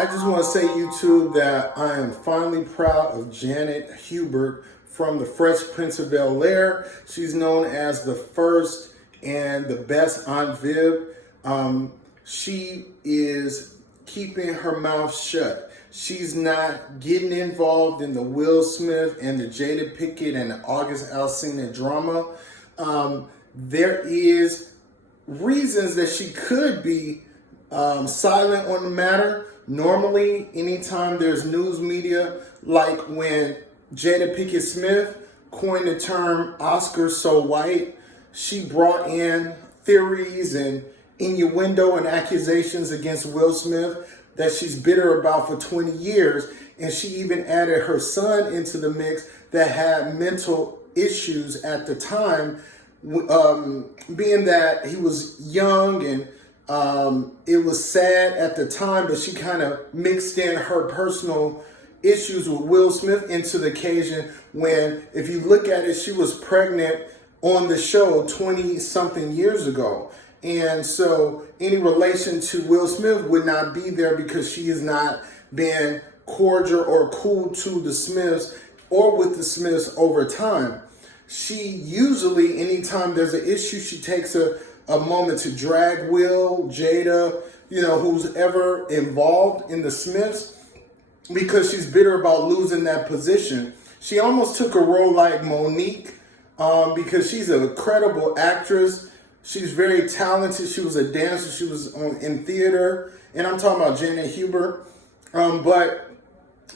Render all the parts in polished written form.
I just want to say, YouTube, that I am finally proud of Janet Herbert from the Fresh Prince of Bel-Air. She's known as the first and the best Aunt Viv. She is keeping her mouth shut. She's not getting involved in the Will Smith and the Jada Pinkett and the August Alsina drama. There is reasons that she could be silent on the matter. Normally, anytime there's news media, like when Jada Pinkett Smith coined the term Oscar so white, she brought in theories and innuendo and accusations against Will Smith that she's bitter about for 20 years. And she even added her son into the mix that had mental issues at the time, being that he was young and it was sad at the time, but she kind of mixed in her personal issues with Will Smith into the occasion when, if you look at it, she was pregnant on the show 20 something years ago. And so any relation to Will Smith would not be there because she has not been cordial or cool to the Smiths or with the Smiths over time. She usually, anytime there's an issue, she takes a moment to drag Will, Jada, who's ever involved in the Smiths, because she's bitter about losing that position. She almost took a role like Monique because she's a credible actress. She's very talented. She was a dancer. She was in theater. And I'm talking about Janet Herbert. But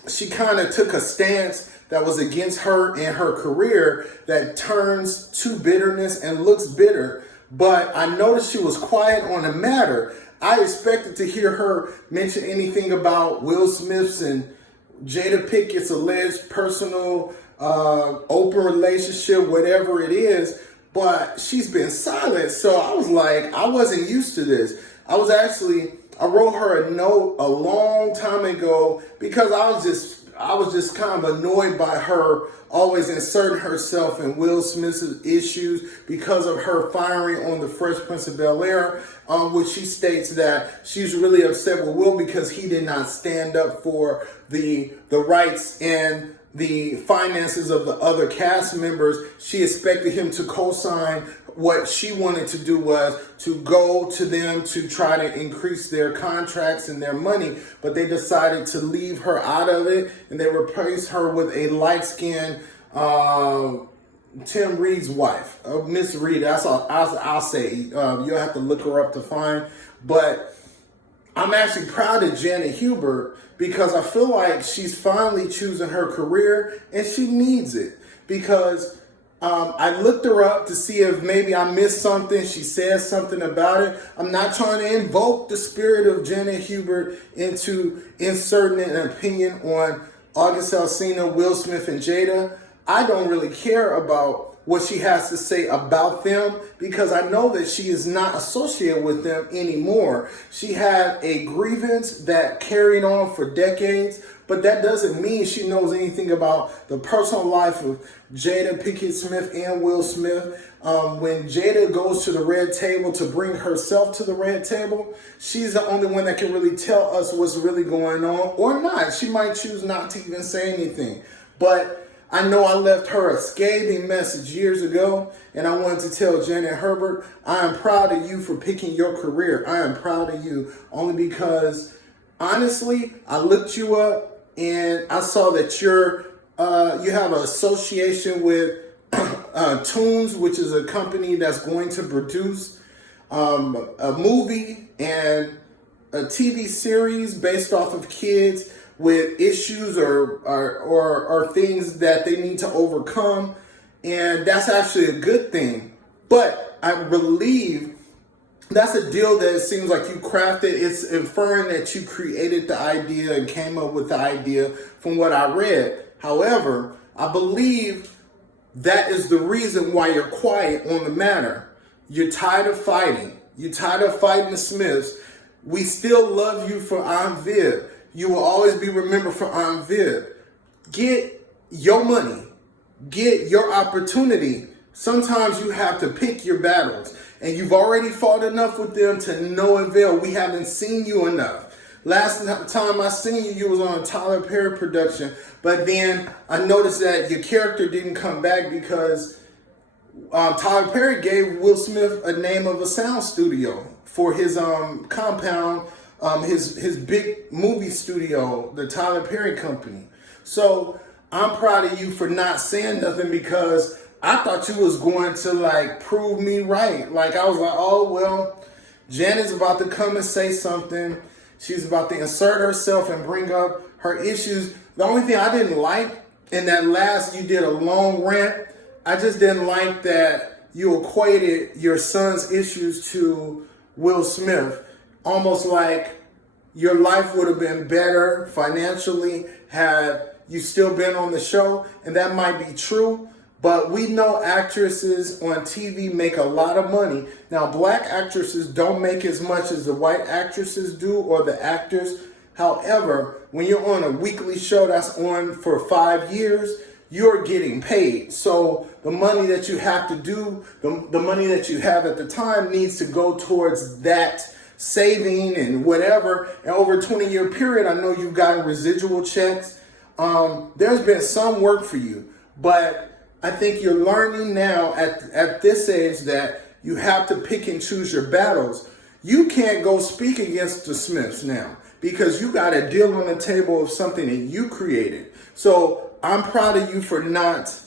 she kind of took a stance that was against her and her career that turns to bitterness and looks bitter. But I noticed she was quiet on the matter. I expected to hear her mention anything about Will Smith's and Jada Pinkett's alleged personal open relationship, whatever it is. But she's been silent. So I was like, I wasn't used to this. I wrote her a note a long time ago because I was just kind of annoyed by her always inserting herself in Will Smith's issues because of her firing on the Fresh Prince of Bel-Air, which she states that she's really upset with Will because he did not stand up for the rights and the finances of the other cast members. She expected him to co-sign. What she wanted to do was to go to them to try to increase their contracts and their money, but they decided to leave her out of it, and they replaced her with a light-skinned Tim Reed's wife, Miss Reed. That's all I'll say. You'll have to look her up to find. But I'm actually proud of Janet Herbert because I feel like she's finally choosing her career, and she needs it because I looked her up to see if maybe I missed something. She said something about it. I'm not trying to invoke the spirit of Janet Herbert into inserting an opinion on August Alsina, Will Smith, and Jada. I don't really care about what she has to say about them because I know that she is not associated with them anymore. She had a grievance that carried on for decades, but that doesn't mean she knows anything about the personal life of Jada Pinkett Smith and Will Smith. When Jada goes to the red table to bring herself to the red table, she's the only one that can really tell us what's really going on or not. She might choose not to even say anything. But I know I left her a scathing message years ago, and I wanted to tell Janet Herbert, I am proud of you for picking your career. I am proud of you only because, honestly, I looked you up and I saw that you have an association with Tunes, which is a company that's going to produce a movie and a TV series based off of kids with issues or things that they need to overcome. And that's actually a good thing. But I believe that's a deal that it seems like you crafted. It's inferring that you created the idea and came up with the idea from what I read. However, I believe that is the reason why you're quiet on the matter. You're tired of fighting. You're tired of fighting the Smiths. We still love you for Aunt Viv. You will always be remembered for Aunt Viv. Get your money. Get your opportunity. Sometimes you have to pick your battles. And you've already fought enough with them to no avail. We haven't seen you enough. Last time I seen you, you was on a Tyler Perry production. But then I noticed that your character didn't come back because Tyler Perry gave Will Smith a name of a sound studio for his compound, his big movie studio, the Tyler Perry Company. So I'm proud of you for not saying nothing, because I thought you was going to like prove me right. Like I was like, oh well, Janet's about to come and say something. She's about to insert herself and bring up her issues. The only thing I didn't like in that last, you did a long rant. I just didn't like that you equated your son's issues to Will Smith. Almost like your life would have been better financially had you still been on the show. And that might be true. But we know actresses on TV make a lot of money. Now, black actresses don't make as much as the white actresses do, or the actors. However, when you're on a weekly show that's on for 5 years, you're getting paid. So the money that you have to do, the money that you have at the time needs to go towards that saving and whatever. And over a 20-year period, I know you've gotten residual checks. There's been some work for you, but I think you're learning now at this age that you have to pick and choose your battles. You can't go speak against the Smiths now because you got a deal on the table of something that you created. So I'm proud of you for not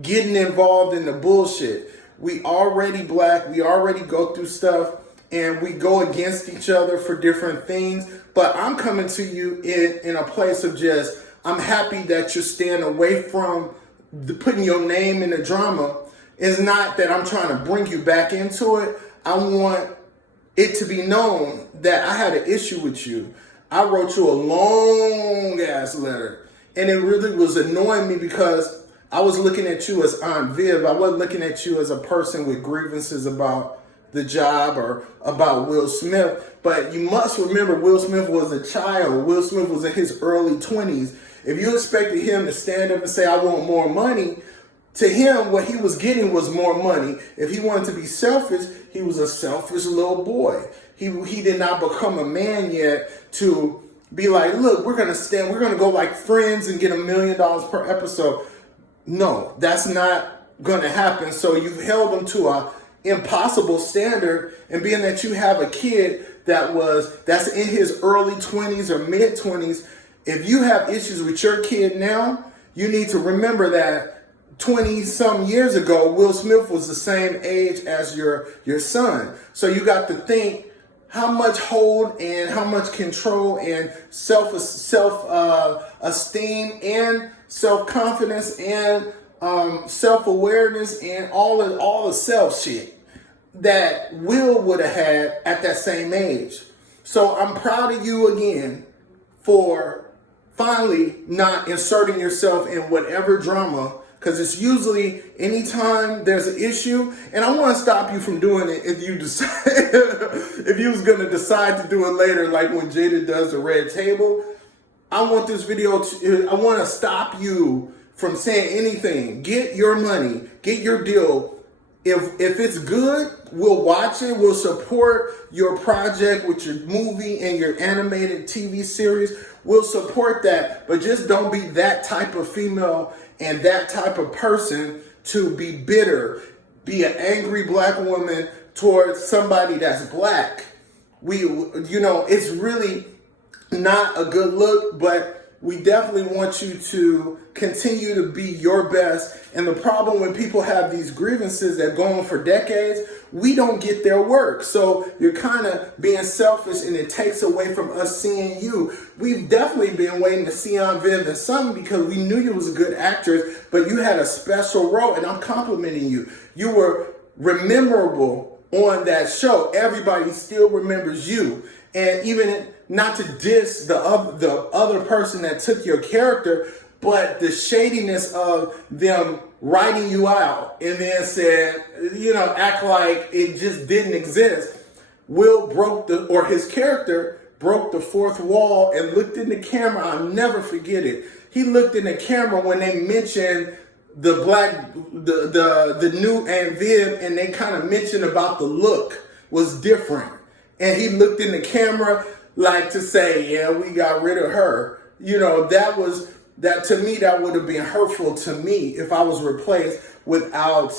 getting involved in the bullshit. We already black, we already go through stuff, and we go against each other for different things. But I'm coming to you in a place of just, I'm happy that you're staying away from putting your name in the drama. Is not that I'm trying to bring you back into it. I want it to be known that I had an issue with you. I wrote you a long ass letter, and it really was annoying me because I was looking at you as Aunt Viv. I wasn't looking at you as a person with grievances about the job or about Will Smith. But you must remember, Will Smith was a child. Will Smith was in his early 20s. If you expected him to stand up and say, I want more money, to him, what he was getting was more money. If he wanted to be selfish, he was a selfish little boy. He did not become a man yet to be like, look, we're going to go like Friends and get $1 million per episode. No, that's not going to happen. So you've held him to a impossible standard, and being that you have a kid that's in his early 20s or mid 20s, if you have issues with your kid now, you need to remember that 20 some years ago, Will Smith was the same age as your son. So you got to think how much hold and how much control and self-esteem and self-confidence and self-awareness and all the self shit that Will would have had at that same age. So I'm proud of you again for finally not inserting yourself in whatever drama, because it's usually anytime there's an issue, and I want to stop you from doing it if you decide, if you was going to decide to do it later, like when Jada does the red table. I want this video I want to stop you from saying anything. Get your money, get your deal. If it's good, we'll watch it. We'll support your project with your movie and your animated TV series. We'll support that, but just don't be that type of female and that type of person to be bitter, be an angry black woman towards somebody that's black. It's really not a good look, but we definitely want you to continue to be your best. And the problem when people have these grievances that go on for decades, we don't get their work. So you're kind of being selfish, and it takes away from us seeing you. We've definitely been waiting to see Aunt Viv and something because we knew you was a good actress, but you had a special role, and I'm complimenting you. You were rememberable on that show. Everybody still remembers you. And even not to diss the other person that took your character, but the shadiness of them writing you out and then said, act like it just didn't exist. His character broke the fourth wall and looked in the camera. I'll never forget it. He looked in the camera when they mentioned the new Aunt Viv, and they kind of mentioned about the look was different. And he looked in the camera like to say, yeah, we got rid of her. You know, that to me, that would have been hurtful to me if I was replaced without.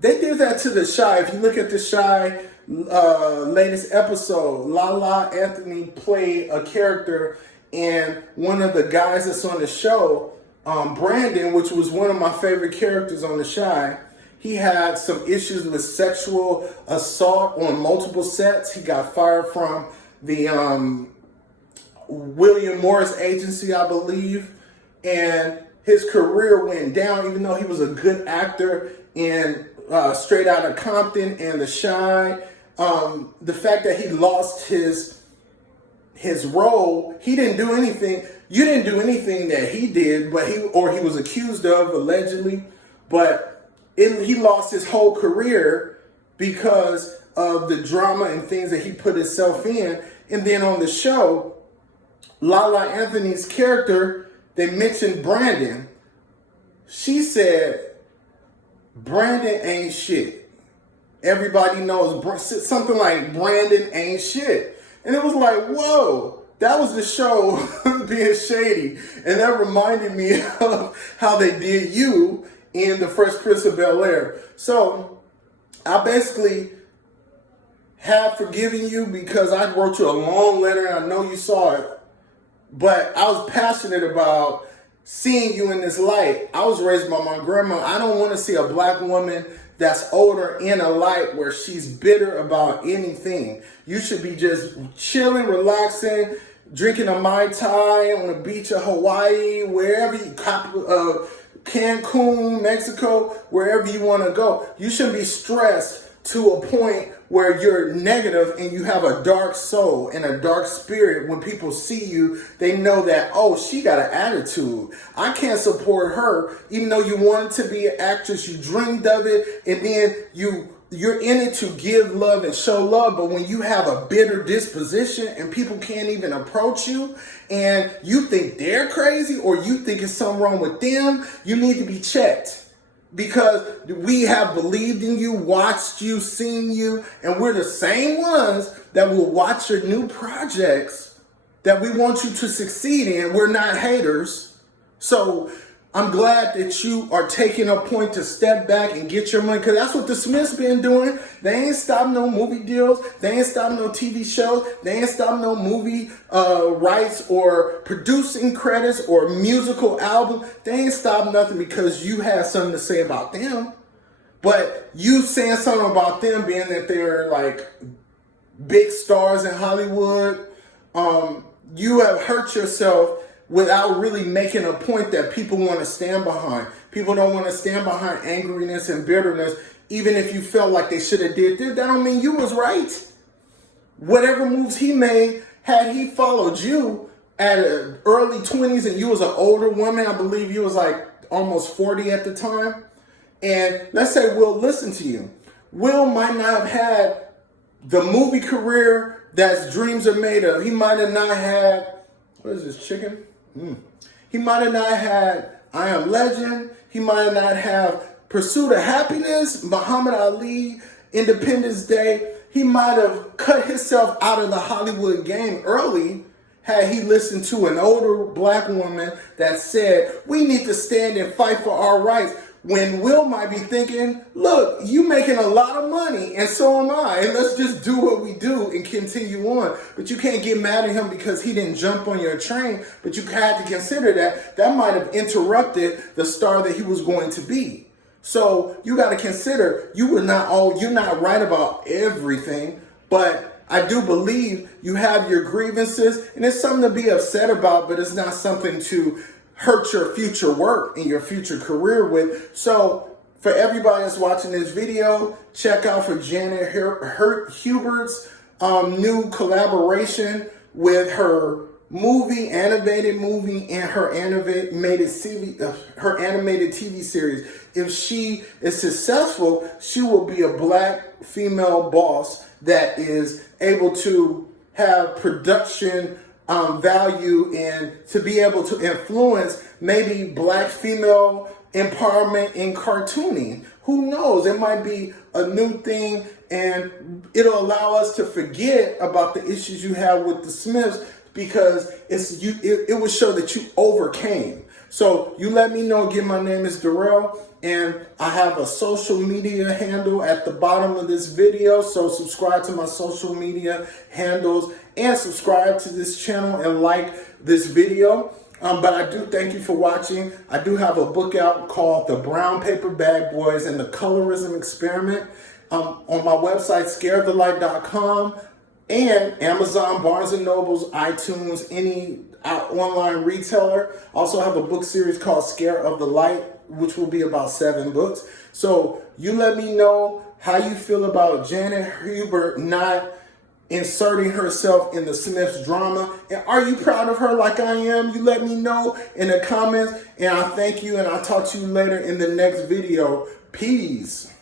They did that to the Shy. If you look at the Shy latest episode, Lala Anthony played a character, and one of the guys that's on the show, Brandon, which was one of my favorite characters on the Shy, he had some issues with sexual assault on multiple sets. He got fired from the William Morris agency, I believe, and his career went down, even though he was a good actor in Straight Outta Compton and The Shy. The fact that he lost his role, he didn't do anything. You didn't do anything that he did, but he was accused of allegedly. But he lost his whole career because of the drama and things that he put himself in. And then on the show, Lala Anthony's character, they mentioned Brandon. She said, Brandon ain't shit. Everybody knows something like Brandon ain't shit. And it was like, whoa, that was the show being shady. And that reminded me of how they did you in The Fresh Prince of Bel-Air. So I basically have forgiven you because I wrote you a long letter and I know you saw it. But I was passionate about seeing you in this light. I was raised by my grandma. I don't want to see a black woman that's older in a light where she's bitter about anything. You should be just chilling, relaxing, drinking a Mai Tai on the beach of Hawaii, wherever you, Cancun, Mexico, wherever you want to go. You shouldn't be stressed to a point where you're negative and you have a dark soul and a dark spirit. When people see you, they know that, oh, she got an attitude. I can't support her, even though you wanted to be an actress, you dreamed of it, and then you're in it to give love and show love. But when you have a bitter disposition and people can't even approach you and you think they're crazy or you think it's something wrong with them, you need to be checked. Because we have believed in you, watched you, seen you, and we're the same ones that will watch your new projects that we want you to succeed in. We're not haters. So I'm glad that you are taking a point to step back and get your money, because that's what the Smiths been doing. They ain't stopped no movie deals. They ain't stopped no TV shows. They ain't stopped no movie rights or producing credits or musical album. They ain't stopped nothing because you had something to say about them. But you saying something about them being that they're like big stars in Hollywood, you have hurt yourself without really making a point that people want to stand behind. People don't want to stand behind angriness and bitterness, even if you felt like they should have did this. That don't mean you was right. Whatever moves he made, had he followed you at early 20s and you was an older woman, I believe you was like almost 40 at the time, and let's say Will listened to you. Will might not have had the movie career that dreams are made of. He might have not had, what is this, chicken? He might have not had I Am Legend. He might have not have Pursuit of Happiness, Muhammad Ali, Independence Day. He might have cut himself out of the Hollywood game early had he listened to an older black woman that said, we need to stand and fight for our rights. When Will might be thinking, look, you making a lot of money and so am I, and let's just do what we do and continue on. But you can't get mad at him because he didn't jump on your train, but you had to consider that might have interrupted the star that he was going to be. So you got to consider you're not right about everything, but I do believe you have your grievances and it's something to be upset about, but it's not something to hurt your future work and your future career with. So for everybody that's watching this video, check out for Janet Herbert new collaboration with her animated movie and her animated TV series. If she is successful, she will be a black female boss that is able to have production value and to be able to influence maybe black female empowerment in cartooning. Who knows? It might be a new thing and it'll allow us to forget about the issues you have with the Smiths, because it will show that you overcame. So you let me know. Again, my name is Darrell, and I have a social media handle at the bottom of this video. So subscribe to my social media handles and subscribe to this channel and like this video. But I do thank you for watching. I do have a book out called The Brown Paper Bag Boys and the Colorism Experiment on my website, scareofthelight.com, and Amazon, Barnes & Nobles, iTunes, any online retailer. Also have a book series called Scare of the Light, which will be about 7 books. So you let me know how you feel about Janet Herbert not inserting herself in the Smiths drama. And are you proud of her like I am? You let me know in the comments. And I thank you, and I'll talk to you later in the next video. Peace.